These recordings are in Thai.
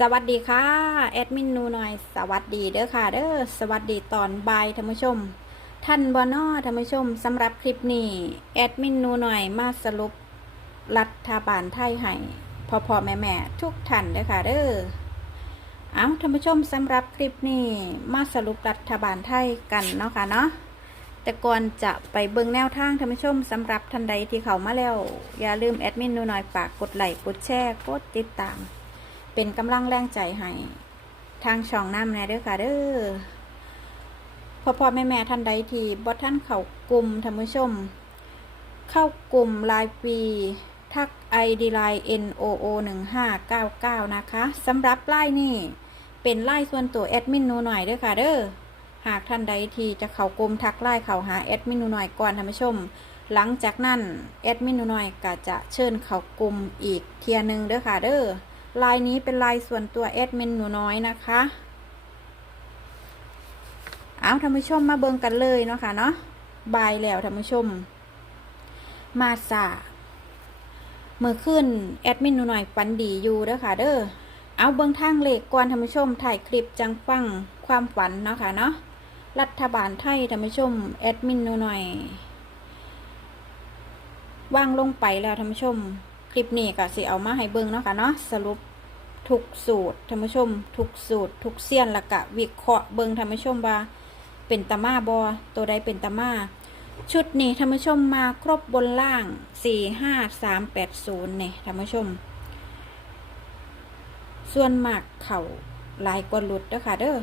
สวัสดีค่ะ แอดมินนูหน่อย สวัสดีเด้อค่ะเด้อสวัสดีตอนบ่ายท่านผู้ชม ท่านบอนอท่านผู้ชมสำหรับคลิปนี้ แอดมินนูหน่อยมาสรุปรัฐบาลไทยให้พอพอแม่แม่ทุกท่านเด้อค่ะเด้อเอาท่านผู้ชมสำหรับคลิปนี้มาสรุปรัฐบาลไทยกันเนาะค่ะเนาะแต่ก่อนจะไปเบิ่งแนวทางท่านผู้ชมสำหรับท่านใดที่เข้ามาแล้ว อย่าลืมแอดมินนูหน่อยฝากกดไลค์กดแชร์กดติดตาม เป็นกำลังแรงใจให้ทางช่องน้ำแน่เด้อค่ะเด้อพ่อพ่อแม่แม่ท่านใดที่บอท่านเขากลุ่มท่านผู้ชม เข้ากลุ่มรายปีทัก ID ไลน์ NOO 1599 นะคะสำหรับไล่นี่เป็นไล่ส่วนตัวแอดมินนูหน่อยเด้อค่ะเด้อหากท่านใดที่จะเข้ากลุ่มทักไล่เข้าหาแอดมินนูหน่อยก่อนท่านผู้ชม หลังจากนั้นแอดมินนูหน่อยก็จะเชิญเข้ากลุ่มอีกเทียหนึงเด้อค่ะเด้อ ลายนี้เป็นลายส่วนตัวแอดมินหนูน้อยนะคะ เอาท่านผู้ชมมาเบิ่งกันเลยเนาะค่ะเนาะบายแล้วท่านผู้ชม มาสาเมื่อขึ้นแอดมินหนูหน่อยฝันดีอยู่เด้อค่ะเด้อเอาเบิ่งทางเลขก่อนท่านผู้ชมถ่ายคลิปจังฟังความฝันเนาะค่ะเนาะรัฐบาลไทยท่านผู้ชมแอดมินหนูหน่อยว่างลงไปแล้วท่านผู้ชม คลิปนี้ก็สิเอามาให้เบิ่งเนาะค่ะเนาะสรุปทุกสูตรท่านผู้ชม ทุกสูตร ทุกเสี้ยนละกะวิเคราะห์เบิ่งท่านผู้ชมว่าเป็นตามาบอตัวใดเป็นตามาชุดนี้ท่านผู้ชมมาครบบนล่างสี่ห้าสามแปดศูนย์เนี่ยท่านผู้ชม ส่วนมากเข่าลายกว่าหลุดเด้อค่ะเด้อ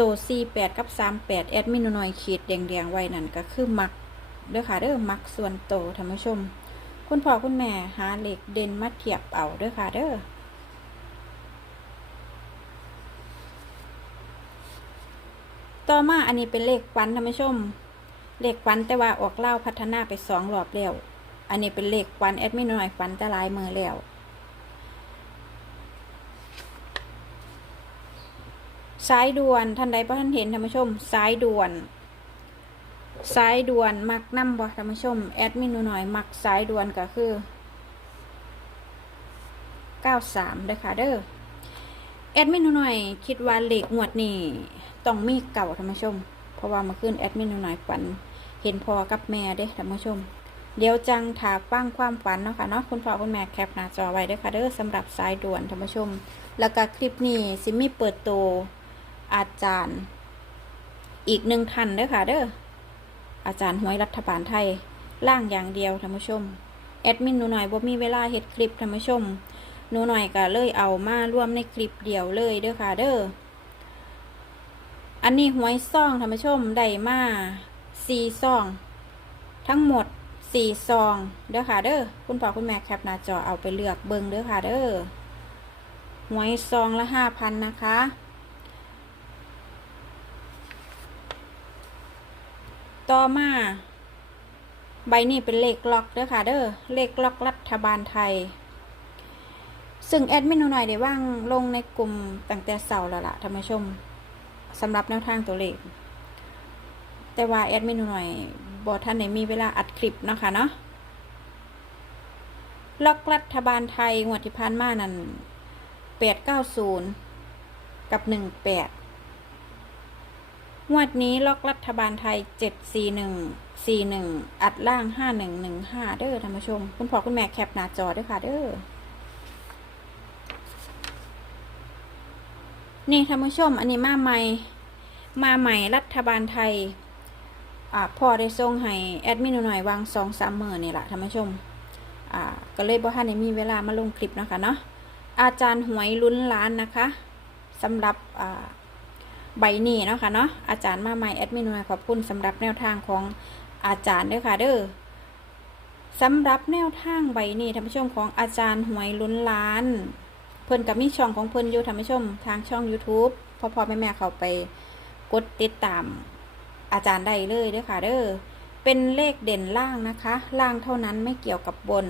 ตัวสี่แปดกับสามแปดแอดมินหน่อยขีดแดงๆไว้นั่นก็คือมักเด้อค่ะเด้อมักส่วนโตท่านผู้ชม คุณพ่อคุณแม่หาเหล็กเด่นมาเทียบเอาเด้อค่ะเด้อต่อมาอันนี้เป็นเลขฟันท่านผู้ชม เลขฟันแต่ว่าออกเล่าพัฒนาไปสองรอบแล้ว อันนี้เป็นเลขฟันแอดมินหน่อยฟันแต่ลายมือแล้วสายด่วนท่านใดบ่ท่านเห็นท่านผู้ชมสายด่วน สายด่วนมักนำบ่ท่านผู้ชม แอดมินหน่อย มักสายด่วนก็คือ93เด้ค่ะเด้อแอดมินหน่อย คิดว่าเหลขงวดนี้ต้องมีเก่าท่านผู้ชม เพราะว่ามื่อคืนแอดมินหน่อยฝัน เห็นพ่อกับแม่เด้ท่านผู้ชม เดี๋ยวจังถาฟังความฝันเนาะค่ะเนาะคุณพ่อคุณแม่แคปหน้าจอไว้เด้ค่ะเด้อสำหรับสายด่วนท่านผู้ชม แล้วก็คลิปนี้สิมีเปิดตัวอาจารย์ อีกหนึ่งท่านเด้อค่ะเด้อ อาจารย์หวยรัฐบาลไทย ล่างอย่างเดียวท่านผู้ชม แอดมินหนูหน่อยบ่มีเวลาเฮ็ดคลิปท่านผู้ชมหนูหน่อยก็เลยเอามาร่วมในคลิปเดียวเลยเด้อค่ะเด้อ อันนี้หวยซองท่านผู้ชมได้มาสี่ซอง ทั้งหมดสี่ซองเด้อค่ะเด้อ คุณพ่อคุณแม่แคปหน้าจอเอาไปเลือกเบิ่งเด้อค่ะเด้อหวยซองละห้าพันนะคะ ต่อมา ใบนี้เป็นเลขล็อกเด้อค่ะเด้อเลขล็อกรัฐบาลไทย ซึ่งแอดมินหนูหน่อยได้ว่างลงในกลุ่มตั้งแต่เสาร์แล้วล่ะท่านผู้ชมสำหรับแนวทางตัวเลข แต่ว่าแอดมินหนูหน่อยบอท่านไหนมีเวลาอัดคลิปเนาะคะเนาะล็อกรัฐบาลไทยงวดที่ผ่านมานั่นแปดเก้าศูนย์กับหนึ่งแปด งวดนี้ล็อกรัฐบาลไทยเจ็ดสี่หนึ่งสี่หนึ่งอัดล่างห้าหนึ่งหนึ่งห้าเด้อท่านผู้ชม คุณพ่อคุณแม่แคปหน้าจอด้วยค่ะเด้อ นี่ท่านผู้ชม อันนี้มาใหม่ มาใหม่รัฐบาลไทยอ่าพ่อได้ส่งให้แอดมินหน่อยวางสองสามมือนี่แหละท่านผู้ชม อ่า ก็เลยบ่ทันได้มีเวลามาลงคลิปนะคะเนาะ อาจารย์หวยลุ้นล้านนะคะสำหรับ อ่า ใบนี้เนาะค่ะเนาะอาจารย์มาใหม่แอดมินหน่อยขอบคุณสำหรับแนวทางของอาจารย์ด้วยค่ะเด้อสำหรับแนวทางใบนี้ท่านผู้ชมของอาจารย์หวยลุ้นล้าน เพิ่นกับมีช่องของเพิ่นอยู่ท่านผู้ชมทางช่อง YouTube พอพอแม่แม่เขาไปกดติดตามอาจารย์ได้เลยเด้อค่ะเด้อเป็นเลขเด่นล่างนะคะ ล่างเท่านั้นไม่เกี่ยวกับบน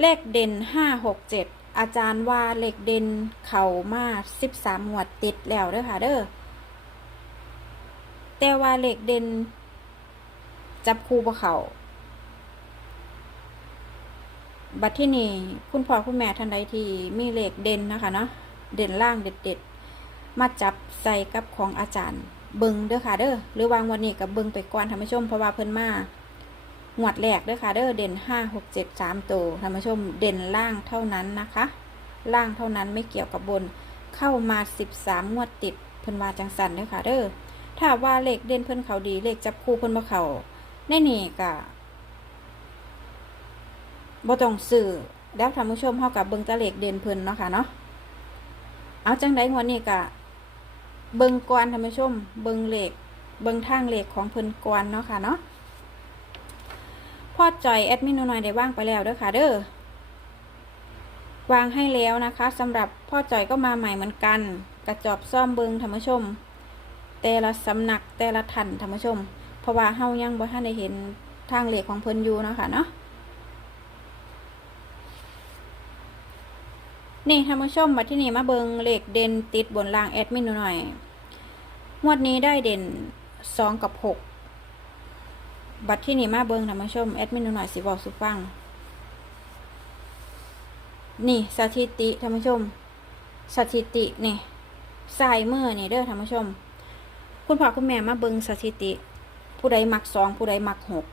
เลขเด่นห้าหกเจ็ด อาจารย์ว่าเหลขเด่นเข่ามาสิบสามหวดติดแล้วเด้อค่ะเด้อแต่ว่าเหลขเด่นจับคู่บ่เขาบัดที่นี่คุณพ่อคุณแม่ท่านใดที่มีเหลขเด่นนะคะเนาะเด่นล่างเด็ดๆ มาจับใส่กับของอาจารย์ เบิงเด้อค่ะเด้อหรือวางวันนี้กับเบิงไปก่อนท่านผู้ชมเพราะว่าเพิ่นมา หวดแหลกด้อค่ะเด้อเด่นห้าหกเจ็ดสามตัวท่านผู้ชมเด่นล่างเท่านั้นนะคะ ล่างเท่านั้นไม่เกี่ยวกับบนเข้ามาสิบสามงวดติดเพิ่นว่าจังสันด้อค่ะเด้อถ้าว่าเลขเด่นเพิ่นเขาดีเลขจับคู่เพิ่นบ่เขาแน่นี่ก็บ่ต้องซื้อแล้วท่านผู้ชมเฮากับเบิงตะเลขเด่นเพิ่นเนาะค่ะเนาะเอาจังไดงวดนี้ก็เบิงก่อนท่านผู้ชม เบิงเลขเบิงทางเลขของเพิ่นก่อนเนาะค่ะเนาะ พ่อจอยแอดมินหน่อยได้วางไปแล้วเด้อค่ะเด้อวางให้แล้วนะคะสำหรับพ่อจอยก็มาใหม่เหมือนกัน กระจอบซ่อมเบิงท่านผู้ชม แต่ละสำนักแต่ละท่านท่านผู้ชม เพราะว่าเฮายังบ่ทันได้เห็นทางเหลขของเพิ่นอยู่เนาะค่ะเนาะนี่ท่านผู้ชมมาที่นี่มาเบิงเหลขเด่นติดบนรางแอดมินหน่อยงวดนี้ได้เด่นสองกับหก บัตรที่นี่มาเบิงท่านผู้ชมแอดมินหน่อยสิบอกสุฟัง นี่สถิติท่านผู้ชม สถิตินี่สายมือนี่เด้อท่านผู้ชม คุณพ่อคุณแม่มาเบิงสถิติ ผู้ใดมักสองผู้ใดมักหก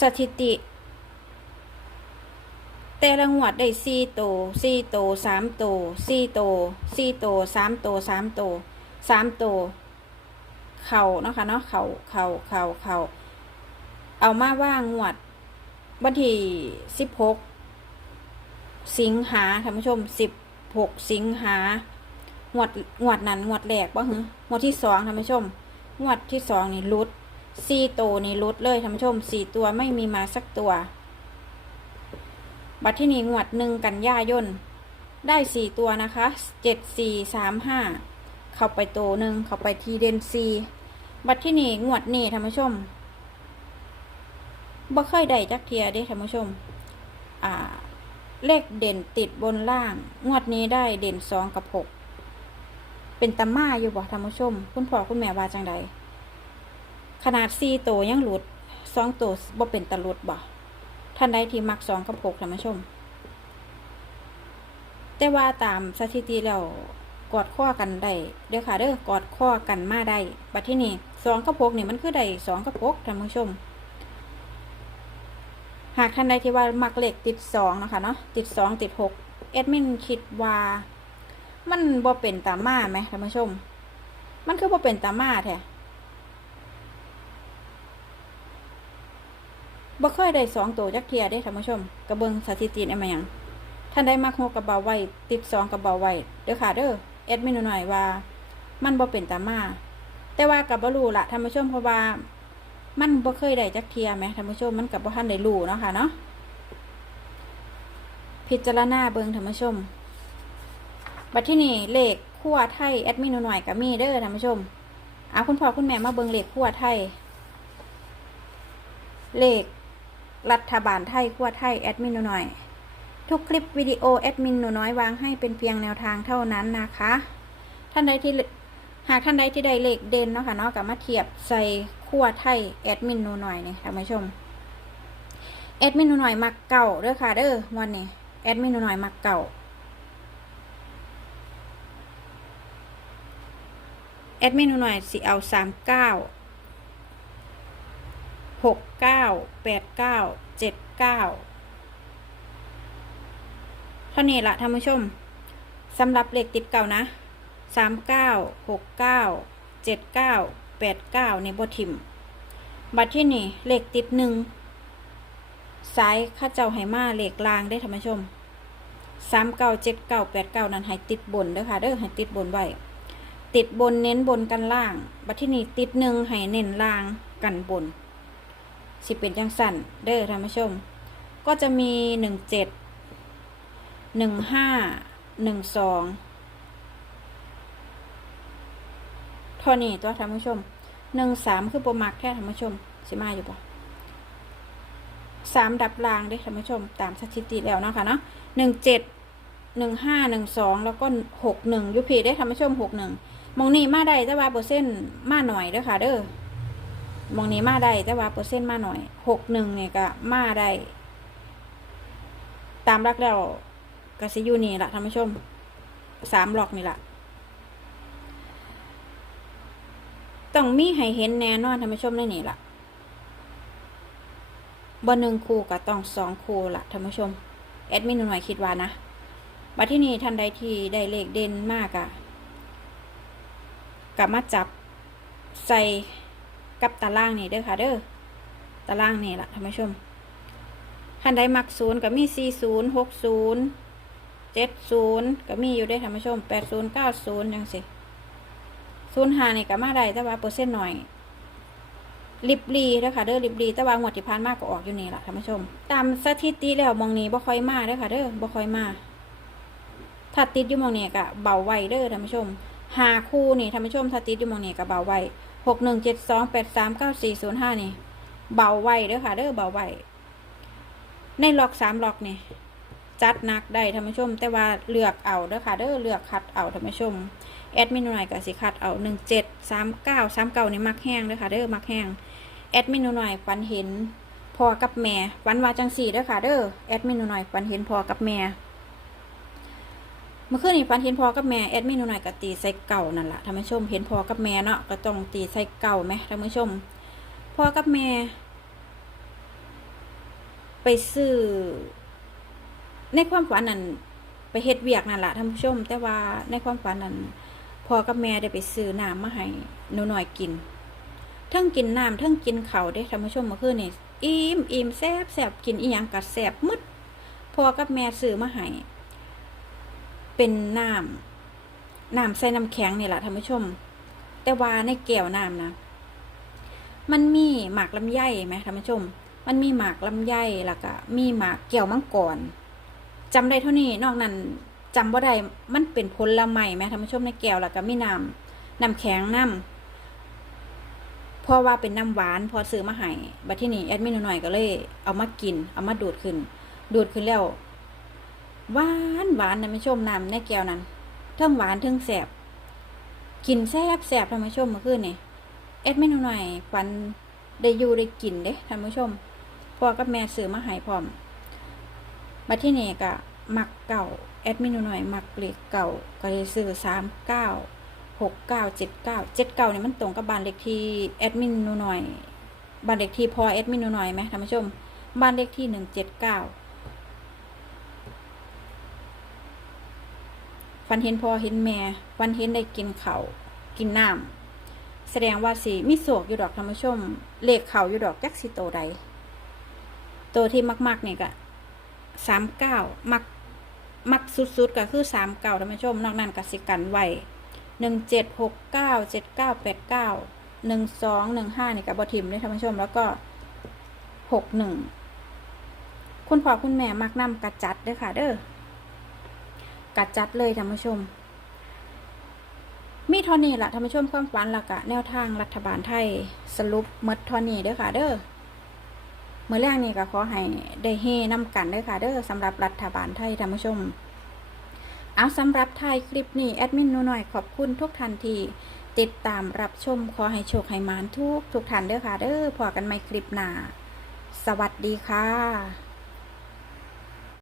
สถิติ แต่ละงวดได้สี่โตสี่โตสามโตสี่โตสี่โตสามโตสามโตสามโต เข่าเนาะค่ะเนาะเข่าเข่าเข่าเข่าเอามาว่างวด วันที่สิบหกสิงหาท่านผู้ชมสิบหกสิงหางวดงวดนั้นงวดแรกบ่ฮึงวดที่สองท่านผู้ชมงวดที่สองนี่ลุดสี่โตนี่ลุดเลยท่านผู้ชมสี่ตัวไม่มีมาสักตัว บัตรที่นี่งวดหนึ่งกันยายนได้สี่ตัวนะคะเจ็ดสี่สามห้า เข้าไปโตหนึ่งเข้าไปทีเดนซีบัตรที่นี่งวดนี่ท่านผู้ชมบ่เคยได้จักเทียเด้ท่านผู้ชม อ่า เลขเด่นติดบนล่าง งวดนี้ได้เด่นสองกับหกเป็นตาม่าอยู่บ่ท่านผู้ชม คุณพ่อคุณแม่ว่าจังใดขนาดสี่โตยังหลุดสองโตบ่เป็นตะหลุดบ่ท่านใดที่มักสองกับหกท่านผู้ชม แต่ว่าตามสถิติแล้ว กอดข้อกันได้เด้อค่ะเด้อกอดข้อกันมาได้บัดที่นี่สองกับหกนี่มันคือได้สองกับหกท่านผู้ชม หากท่านใดที่ว่ามักเลขติดสองนะคะเนาะติดสองติดหกแอดมินคิดว่า มันบ่เป็นตามาไหมท่านผู้ชม มันคือบ่เป็นตามาแท้บ่เคยได้สองตัวจักเทียได้ท่านผู้ชมกระเบิงสถิติได้มาหยังท่านได้มักหกกระเบาไว้ติดสองกระเบาไว้เด้อค่ะเด้อ แอดมินหน่อยว่า มันบ่เป็นตามา แต่ว่ากับบ่รู้ละท่านผู้ชมเพราะว่า มันบ่เคยได้จักเทียไหมท่านผู้ชมมันกับบ่ทันได้รู้เนาะค่ะเนาะพิจารณาเบิงท่านผู้ชมบัดที่นี่เลขขั้วไทยแอดมินหน่อยกับมีเด้อท่านผู้ชมเอาคุณพ่อคุณแม่มาเบิงเลขขั้วไทย เลขรัฐบาลไทยขั้วไทยแอดมินหนูน้อย ทุกคลิปวิดีโอแอดมินหนูน้อยวางให้เป็นเพียงแนวทางเท่านั้นนะคะ ท่านใดที่หากท่านใดที่ได้เลขเด่นเนาะค่ะเนาะกับมาเทียบใส่ขั้วไทยแอดมินหนูน้อยเนี่ยท่านผู้ชมแอดมินหนูน้อยมักเก่าเด้อค่ะเด้อวันนี้แอดมินหนูน้อยมักเก่าแอดมินหนูน้อยสิเอาสามเก้าหกเก้าแปดเก้าเจ็ดเก้า เท่านี้ละท่านผู้ชมสำหรับเลขติดเก่านะสามเก้าหกเก้าเจ็ดเก้าแปดเก้าในบทิม บัตรที่นี่เลขติดหนึ่งสายข้าเจ้าไหมาเลขลางได้ท่านผู้ชมสามเก้าเจ็ดเก้าแปดเก้านั้นให้ติดบนเด้อค่ะเด้อให้ติดบนไว้ติดบนเน้นบนกันล่าง บัตรที่นี่ติดหนึ่งให้เน้นล่างกันบน สิเป็นจังสั่นเด้อท่านผู้ชม ก็จะมีหนึ่งเจ็ด หนึ่งห้าหนึ่งสองเท่านี้ตัวท่านผู้ชมหนึ่งสามคือโปรมักแค่ท่านผู้ชมสิมาอยู่ปะสามดับรางเด้ท่านผู้ชม ตามสถิติแล้วเนาะค่ะเนาะหนึ่งเจ็ดหนึ่งห้าหนึ่งสองแล้วก็หกหนึ่งยุพีได้ท่านผู้ชมหกหนึ่งมองนี่มาได้แต่ว่าเปอร์เซ็นต์มาหน่อยเด้อค่ะ เด้อมองนี้มาได้แต่ว่าเปอร์เซ็นต์มาหน่อยหกหนึ่งเนี่ยก็มาได้ตามรักแล้ว กสิยูนี่แหละท่านผู้ชมสามหลอกนี่แหละต้องมีให้เห็นแน่นอนท่านผู้ชมในนี่ล่ะบนหนึ่งคู่ก็ต้องสองคู่ละท่านผู้ชม แอดมินหน่อยคิดว่านะบัดที่นี่ท่านใดที่ได้เลขเด่นมากอะกลับมาจับใส่กับตารางนี่เด้อค่ะเด้อ ตารางนี่ล่ะท่านผู้ชมท่านใดมักศูนย์ก็มีสี่ศูนย์หกศูนย์ เจ็ดศูนย์ก็มีอยู่ได้ท่านผู้ชมแปดศูนย์เก้าศูนย์ยังสิศูนย์ห้านี่ก็มาได้แต่ว่าเปอร์เซ็นต์หน่อยลิบลีเด้อค่ะเด้อลิบลีแต่ว่างวดที่ผ่านมากก็ออกอยู่นี่แหละท่านผู้ชม ตามสถิติแล้วมองนี้บ่ค่อยมาเด้อค่ะเด้อบ่ค่อยมาถ้าติดอยู่มองนี้ก็เบาไวเด้อท่านผู้ชมหาคู่นี่ท่านผู้ชมถ้าติดอยู่มองนี้ก็เบาไวหกหนึ่งเจ็ดสองแปดสามเก้าสี่ศูนย์ห้านี่ เบาไวเด้อค่ะเด้อเบาไวในล็อกสามล็อกนี่ จัดนักได้ท่านผู้ชม แต่ว่าเลือกเอาเด้อค่ะเด้อเลือกคัดเอาท่านผู้ชมแอดมินหน่อยก็สิคัดเอาหนึ่งเจ็ดสามเก้าสามเก้านี่มักแห้งเด้อค่ะเด้อมักแห้งแอดมินหน่อยฝันเห็นพอกับแม่ฝันว่าจังสี่เด้อค่ะเด้อแอดมินหน่อยฝันเห็นพอกับแม่เมื่อคืนนี้ฝันเห็นพอกับแม่แอดมินหน่อยก็ตีใส่เก่านั่นแหละท่านผู้ชมเห็นพอกับแม่เนาะก็ต้องตีใส่เก่าไหมท่านผู้ชมพอกับแม่ ไปซื้อ ในความฝันนั้นไปเฮ็ดเวียกนั่นแหละท่านผู้ชม แต่ว่าในความฝันนั้นพ่อกับแม่ได้ไปซื้อน้ำมาให้หนูหน่อยกินเทั้งกินน้ำเทั้งกินเขาวเด้ท่านผู้ชมเมื่อคืนนี่อิ่มอิ่มแซบแซบกินอีหยังกัดแซบมืดพ่อกับแม่ซื้อมาให้เป็นน้ำน้ำใส่น้ำแข็งนี่แหละท่านผู้ชม แต่ว่าในแก้วน้ำนะมันมีหมากลำไยไหมท่านผู้ชม มันมีหมากลำไยแล้วก็มีหมากแก้วมังกร จำได้เท่านี้นอกนั้นจำว่าได้มันเป็นผลไม้ไหมท่านผู้ชมในแก้วแล้วก็มีน้ำน้ำแข็งน้ำเพราะว่าเป็นน้ำหวานพอซื้อมาให้บัดที่นี่แอดมินหน่อยก็เลย เอามากิน เอามาดูดขึ้น ดูดขึ้นแล้วหวานหวานท่านะไม่ชมน้ำในแก้วนั้นเทั้งหวานเทั้งแสบกินแสบแสบท่านผู้ชมเมื่อคืนนี่แอดมินหน่อยฟันได้อยู่ได้กินเด้ท่านผู้ชมพ่อกับแม่ซื้อมาให้พร้อม บัดที่นี่ก็มักเก่าแอดมินหน่อยมักเลขเก่าก็เลยซื้อสามเก้าหกเก้าเจ็ดเก้าเจ็ดเก้าเนี่ยมันตรงกับบ้านเลขที่แอดมินหน่อยบ้านเลขที่พอแอดมินหน่อยไหมท่านผู้ชมบ้านเลขที่หนึ่งเจ็ดเก้าฟันเห็นพอเห็นแม่ฟันเห็นได้กินเขากินน้ำแสดงว่าสีมีโศกอยู่ดอกท่านผู้ชมเลขเขาอยู่ดอกแจ็คสิโตใดโตที่มักๆเนี่ยก็ สามเก้ามัก มักสุดๆ ก็คือสามเก้าท่านผู้ชม นอกนั้นก็สิกันไว้หนึ่งเจ็ดหกเก้าเจ็ดเก้าแปดเก้าหนึ่งสองหนึ่งห้านี่กับบอทิมด้วยท่านผู้ชม แล้วก็หกหนึ่งคุณพ่อคุณแม่มักนำกัดจัดเด้อค่ะ เด้อกัดจัดเลยท่านผู้ชม มีทอนี้ละท่านผู้ชมความฝันหลักะแนวทางรัฐบาลไทย สรุปมดทอนี้เด้อค่ะ เด้อ เมื่อแรกนี่ก็ขอให้ได้เฮนำกันเด้อค่ะเด้อสำหรับรัฐบาลไทยท่านผู้ชม เอาสำหรับไทยคลิปนี้แอดมินนูหน่อยขอบคุณทุกท่านที่ติดตามรับชมขอให้โชคให้มานทุกทุกท่านเด้อค่ะเด้อพอกันใหม่คลิปหน้าสวัสดีค่ะ